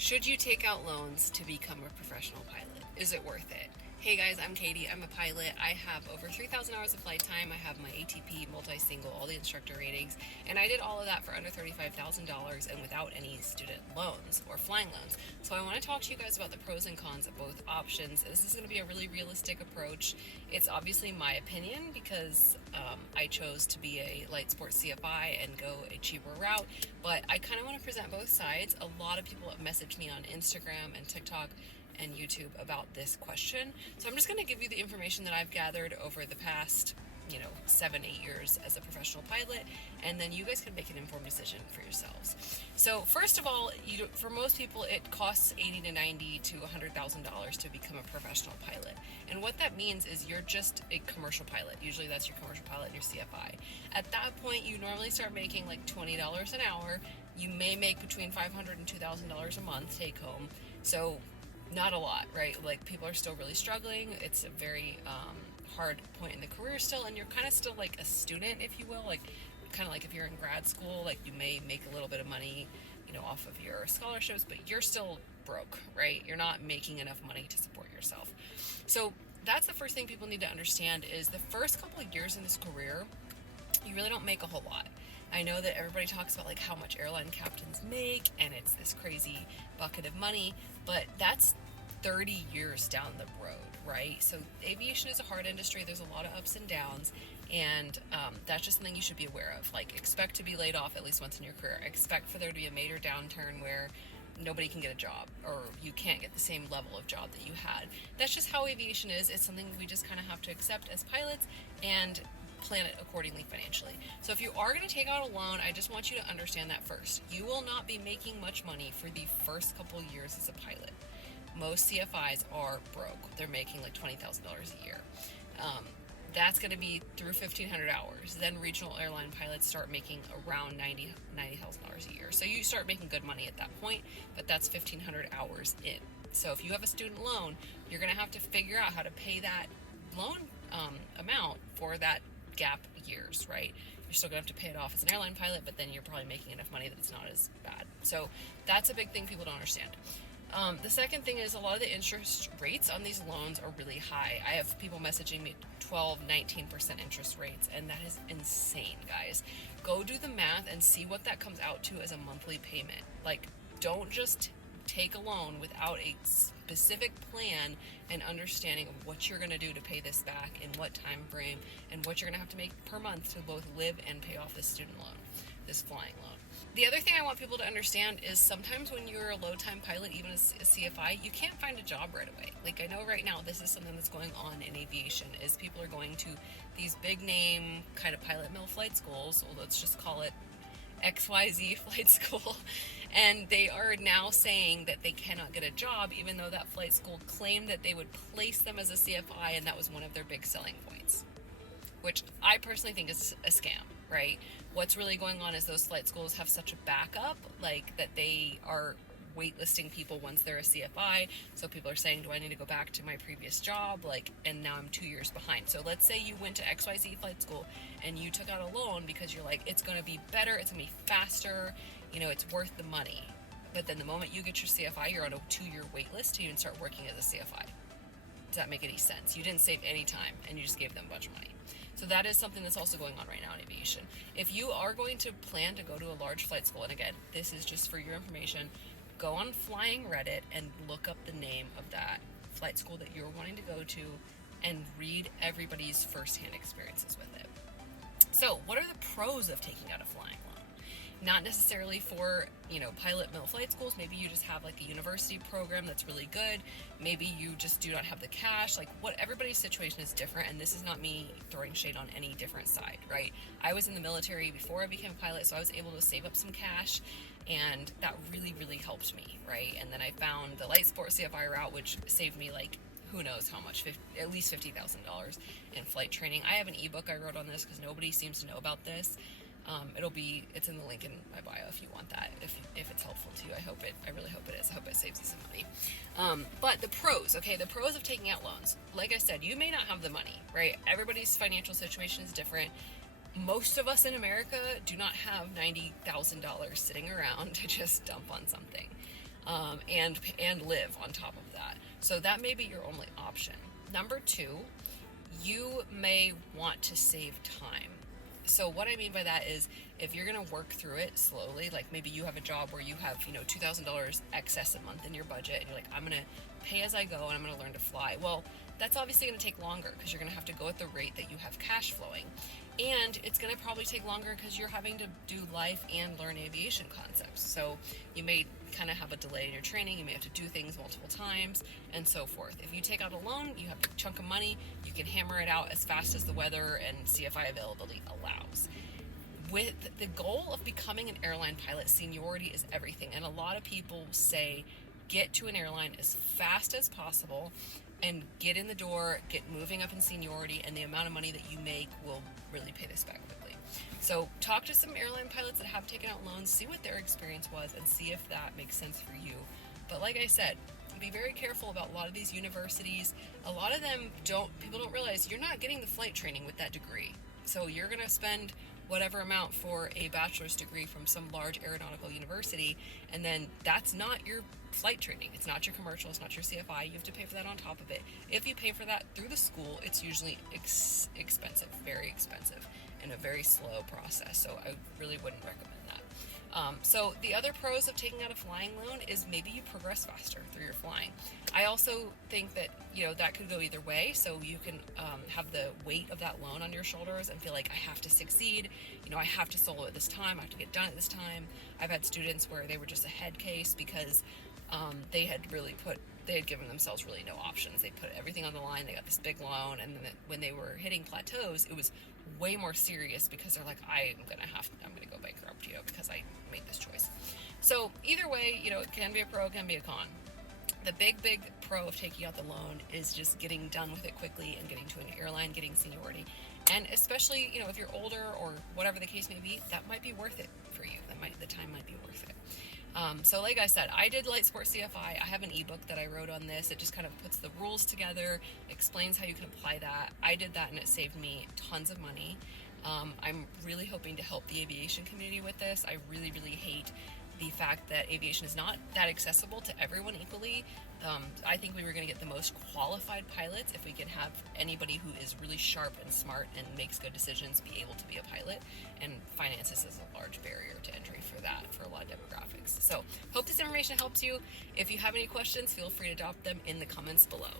Should you take out loans to become a professional pilot? Is it worth it? Hey guys, I'm Katie. I'm a pilot. I have over 3,000 hours of flight time. I have my ATP, multi-single, all the instructor ratings, and I did all of that for under $35,000 and without any student loans or flying loans. So I want to talk to you guys about the pros and cons of both options. This is going to be a really realistic approach. It's obviously my opinion because I chose to be a light sports CFI and go a cheaper route, but I kind of want to present both sides. A lot of people message me on Instagram and TikTok and YouTube about this question. So I'm just going to give you the information that I've gathered over the past, 7-8 years as a professional pilot, and then you guys can make an informed decision for yourselves. So first of all, for most people, it costs $80 to $90 to $100,000 to become a professional pilot. And what that means is you're just a commercial pilot. Usually that's your commercial pilot and your CFI. At that point, you normally start making like $20 an hour. You may make between $500 and $2,000 a month take home. So not a lot, right? Like, people are still really struggling. It's a very hard point in the career still, and you're kind of still like a student, if you will. Like, kind of like if you're in grad school, like you may make a little bit of money, off of your scholarships, but you're still broke, right? You're not making enough money to support yourself. So that's the first thing people need to understand is the first couple of years in this career, you really don't make a whole lot. I know that everybody talks about like how much airline captains make and it's this crazy bucket of money, but that's 30 years down the road, right? So aviation is a hard industry. There's a lot of ups and downs, and that's just something you should be aware of. Like, expect to be laid off at least once in your career. Expect for there to be a major downturn where nobody can get a job or you can't get the same level of job that you had. That's just how aviation is. It's something we just kind of have to accept as pilots and plan it accordingly financially. So if you are going to take out a loan, I just want you to understand that first. You will not be making much money for the first couple years as a pilot. Most CFIs are broke. They're making like $20,000 a year. That's going to be through 1,500 hours. Then regional airline pilots start making around $90,000 a year. So you start making good money at that point, but that's 1,500 hours in. So if you have a student loan, you're going to have to figure out how to pay that loan amount for that gap years, right? You're still going to have to pay it off as an airline pilot, but then you're probably making enough money that it's not as bad. So that's a big thing people don't understand. The second thing is a lot of the interest rates on these loans are really high. I have people messaging me 12, 19% interest rates, and that is insane, guys. Go do the math and see what that comes out to as a monthly payment. Like, don't just take a loan without a specific plan and understanding of what you're going to do to pay this back, in what time frame, and what you're going to have to make per month to both live and pay off this student loan, this flying loan. The other thing I want people to understand is sometimes when you're a low-time pilot, even as a CFI, you can't find a job right away. Like, I know right now this is something that's going on in aviation, is people are going to these big-name kind of pilot mill flight schools, or let's just call it XYZ flight school, and they are now saying that they cannot get a job, even though that flight school claimed that they would place them as a CFI, and that was one of their big selling points, which I personally think is a scam, right? What's really going on is those flight schools have such a backup, like that they are waitlisting people once they're a CFI. So people are saying, do I need to go back to my previous job? Like, and now I'm 2 years behind. So let's say you went to XYZ flight school and you took out a loan because you're like, it's going to be better, it's going to be faster, it's worth the money. But then the moment you get your CFI, you're on a 2-year wait list to even start working as a CFI. Does that make any sense? You didn't save any time and you just gave them a bunch of money. So that is something that's also going on right now in aviation. If you are going to plan to go to a large flight school, and again, this is just for your information, go on Flying Reddit and look up the name of that flight school that you're wanting to go to and read everybody's firsthand experiences with it. So what are the pros of taking out a flying loan? Not necessarily for, pilot mill flight schools. Maybe you just have like a university program that's really good. Maybe you just do not have the cash. Like, everybody's situation is different, and this is not me throwing shade on any different side, right? I was in the military before I became a pilot, so I was able to save up some cash, and that really, really helped me, right? And then I found the light sport CFI route, which saved me like who knows how much, at least $50,000 in flight training. I have an ebook I wrote on this because nobody seems to know about this. It's in the link in my bio if you want that, if it's helpful to you. I really hope it is. I hope it saves you some money. But the pros of taking out loans. Like I said, you may not have the money, right? Everybody's financial situation is different. Most of us in America do not have $90,000 sitting around to just dump on something. and live on top of that. So that may be your only option. Number two, you may want to save time. So what I mean by that is, if you're going to work through it slowly, like maybe you have a job where you have, $2,000 excess a month in your budget, and you're like, I'm going to pay as I go and I'm going to learn to fly. Well, that's obviously going to take longer because you're going to have to go at the rate that you have cash flowing. And it's going to probably take longer because you're having to do life and learn aviation concepts. So you may kind of have a delay in your training. You may have to do things multiple times and so forth. If you take out a loan, you have a chunk of money. You can hammer it out as fast as the weather and CFI availability allows. With the goal of becoming an airline pilot, seniority is everything. And a lot of people say, get to an airline as fast as possible and get in the door, get moving up in seniority, and the amount of money that you make will really pay this back quickly. So talk to some airline pilots that have taken out loans, see what their experience was, and see if that makes sense for you. But like I said, be very careful about a lot of these universities. A lot of them people don't realize you're not getting the flight training with that degree. So you're going to spend whatever amount for a bachelor's degree from some large aeronautical university, and then that's not your flight training. It's not your commercial, it's not your CFI. You have to pay for that on top of it. If you pay for that through the school, it's usually expensive, very expensive, and a very slow process. So I really wouldn't recommend that. So the other pros of taking out a flying loan is maybe you progress faster through your flying. I also think that, that could go either way. So you can have the weight of that loan on your shoulders and feel like, I have to succeed. I have to solo at this time. I have to get done at this time. I've had students where they were just a head case because they had given themselves really no options. They put everything on the line. They got this big loan, and then when they were hitting plateaus, it was way more serious because they're like, I'm gonna go bankrupt, because I made this choice. So either way, it can be a pro, it can be a con. The big pro of taking out the loan is just getting done with it quickly and getting to an airline, getting seniority. And especially, if you're older or whatever the case may be, that might be worth it for you. The time might be worth it. So like I said, I did Light Sport CFI. I have an ebook that I wrote on this. It just kind of puts the rules together, explains how you can apply that. I did that and it saved me tons of money. I'm really hoping to help the aviation community with this. I really, really hate the fact that aviation is not that accessible to everyone equally. I think we were going to get the most qualified pilots if we can have anybody who is really sharp and smart and makes good decisions be able to be a pilot, and finances is a large barrier to entry for that for a lot of demographics. So hope this information helps you. If you have any questions, feel free to drop them in the comments below.